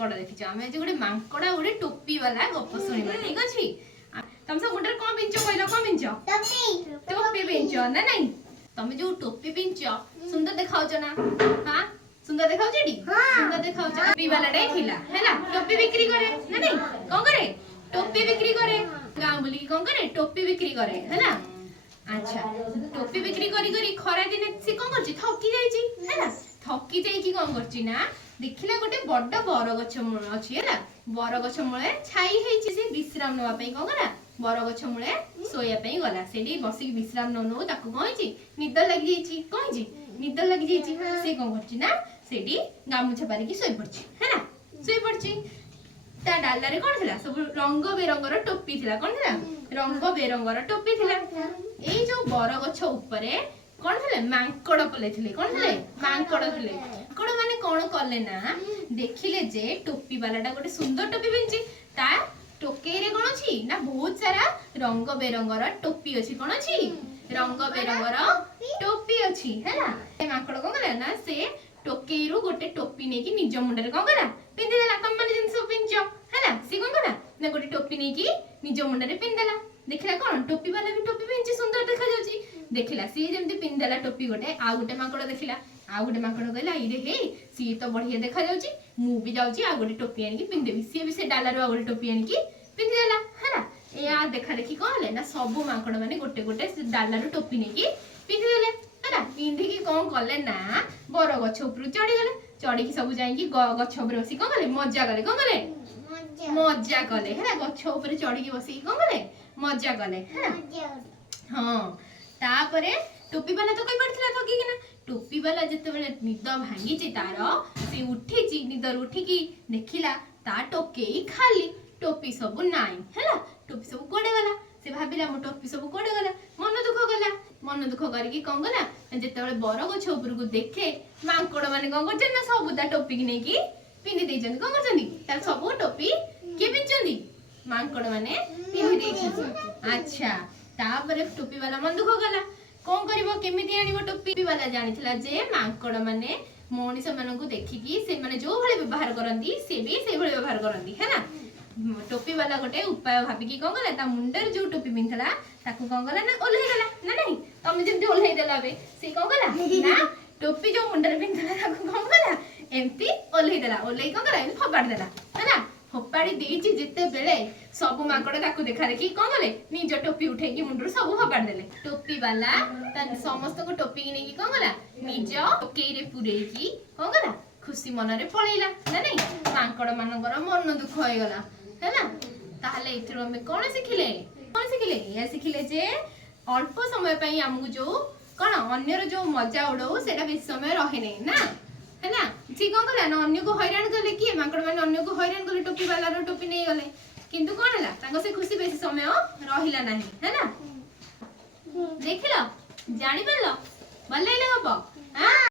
मांकड़ देखिछ आमे जे गोटे मांकड़ गोटे टोपी वाला गप सुनिबा ठीक अछि तुम सब मुंडर कोन पिंचो कहलो कोन पिंचो टोपी पिंचो ना नहीं तुम जो टोपी पिंचो सुंदर देखाउछ ना हां सुंदर देखाउछ डी सुंदर देखाउछ टोपी वाला डे थिला हैला टोपी बिक्री करे ना नहीं कोन करे टोपी बिक्री करे गांव बोली कोन करे टोपी बिक्री करे हैला अच्छा टोपी बिक्री करी करी खरा दिन से कोन करछि थकी जाईछि हैला थकी जाईछि कोन करछि ना देखिला गोटे बड्ड बरगछ मूल अछि हैला बरगछ मूले छाई हेछि से विश्राम नवा पई कोन करा बरगछ मूले सोया पई गला सेडी बसी विश्राम ननो ताको कहछि निद लागि जाईछि कहछि निद लागि जाईछि से कोन करछि ना सेडी गामुछा पारी की सोई पड़छि हैला सोई पड़छि ता डाला रे कोन थिला सब रंग बेरंगर टोपी थिला कोन थिला रंग बेरंगर टोपी थिला एई जो बरगछ ऊपरे कोन थिले मांकड़ पले थिले कोन थिले मांकड़ थिले मांकड़ माने कोन करले ना देखिले जे टोपी वालाटा गोटे सुंदर टोपी पिंची ता टोके रे कोन अछि ना बहुत सारा रंग बेरंगर टोपी अछि कोन अछि रंग बेरंगर टोपी अछि हैला ए मांकड़ कोन करले ना से टोके रु गोटे टोपी ने की निज मुंडे रे कोन करा पिंदी देला तम माने जिंस पिंचो हैला से कोन करा ना गोटे टोपी ने की निज मुंडे रे पिन देला देखिला कोन टोपी वाला भी टोपी पिंची सुंदर देखा जाउची देखिला सी जेमती पिन देला टोपी गोटे आ गोटे मांकड़ देखिला आ गोटे मांकड़ कहला इरे हे सी तो बढ़िया देखा जाउची मु भी जाउची आ गोटे टोपी आनी की पिन देबी सी भी से डाला रो आ गोटे टोपी आनी की पिन देला हैला ए आ देखा देखी कहले ना सब मांकड़ माने गोटे गोटे डाला रो टोपी ने की पिन देले हैला पिंधी की कोन करले ना बर गछ ऊपर चढ़ी गले चढ़ी की सब जाई की गछ ऊपर बसी कोन गले मजा गले कोन गले मजा गले हैला गछ ऊपर चढ़ी की बसी कोन गले मजा गले हैला हां तापरे टोपी वाला तो कई पड़थिला थकी कि ना टोपी वाला जते बेले निद भांगी छि तार से उठी छि निदर उठी की देखिला ता टोके खाली टोपी सब नाई हैला टोपी सब कोडे गला से भाबिला मो टोपी सब कोडे गला मन दुख करके कोन गला जते बेले बर गछ ऊपर को देखे मांकड़ माने कोन करछन ना सब ता टोपी की नेकी पिनि देछन कोन करछन ता सब टोपी के पिनचंदी मांकड़ माने पिनि देछन अच्छा तापरे टोपी वाला मन दुख गला कोन करिवो केमिति आनिवो टोपी वाला जानिथिला जे मांकड़ माने मनीष माननकु देखिकी से माने जो भले व्यवहार करंदी से भी से भले व्यवहार करंदी है ना टोपी वाला गोटे उपाय भाबिकी कोन गला ता मुंडर जो टोपी पिनथला ताकू कोन गला ना ओल्हे गला ना नहीं तमे जेमति ओल्हे देला बे से कोन गला ना टोपी जो मुंडर पिनथला ताकू कोन गला एमपी ओल्हे देला ओल्हे कोन गला फबाड़ देला है ना फपाड़ी देछि जेते बेले सब माकड़ ताकू देखा देखी कोन गले निज टोपी उठे की मुंडर सब फबाड़ देले टोपी वाला त समस्त को टोपी की नेकी कोन गला निज टोके रे पुरे की कोन गला खुशी मन रे पळैला ना नहीं माकड़ मानकर मन दुख होय गला हैला ताहले इथरो हम कोन सिखिले या सिखिले जे अल्प समय पई हमहु जो कोन अन्यर जो मजा उडो सेटा बेस समय रहे नै ना हैना सी कोन गला न अन्य को हैरान करले की माकड़ माने अन्य को हैरान करले टोपी वाला रो टोपी नै गले किंतु कोन हला तांको से खुशी बेसी समय रहिला नाही हैना देखिलो जानि परलो भल लागले हबो हां।